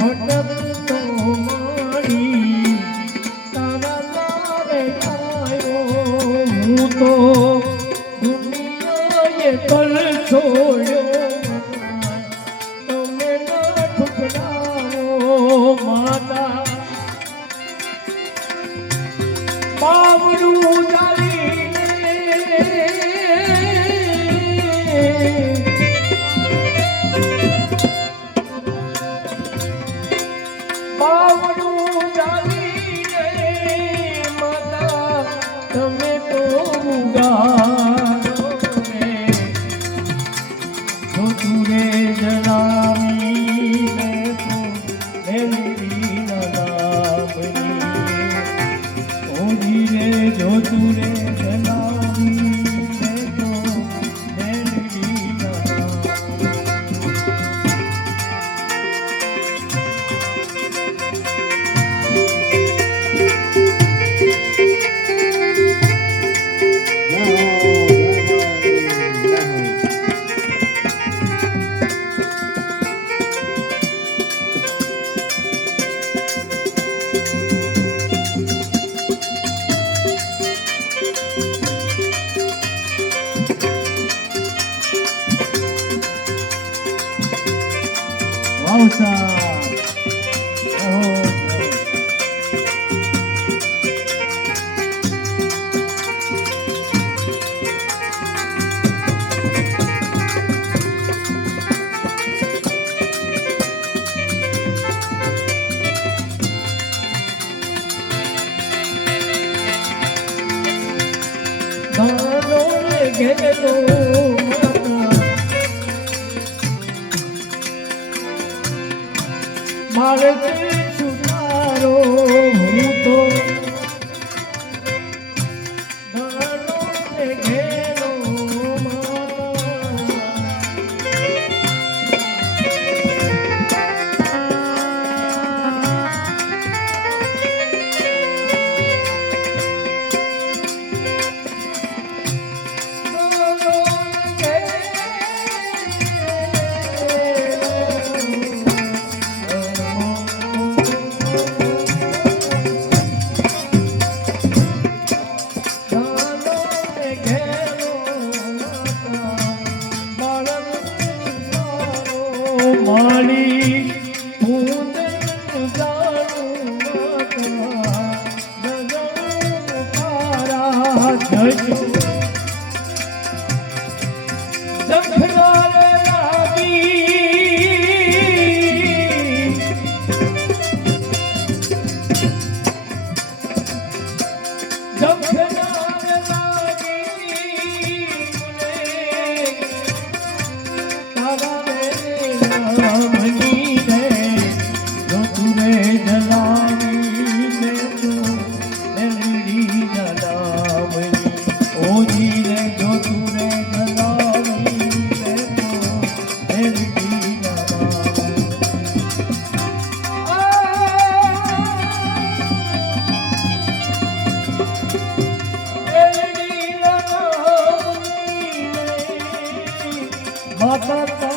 રખડતો વાવસા જય મારે તે સુધારો হয়েছে মহাত্মা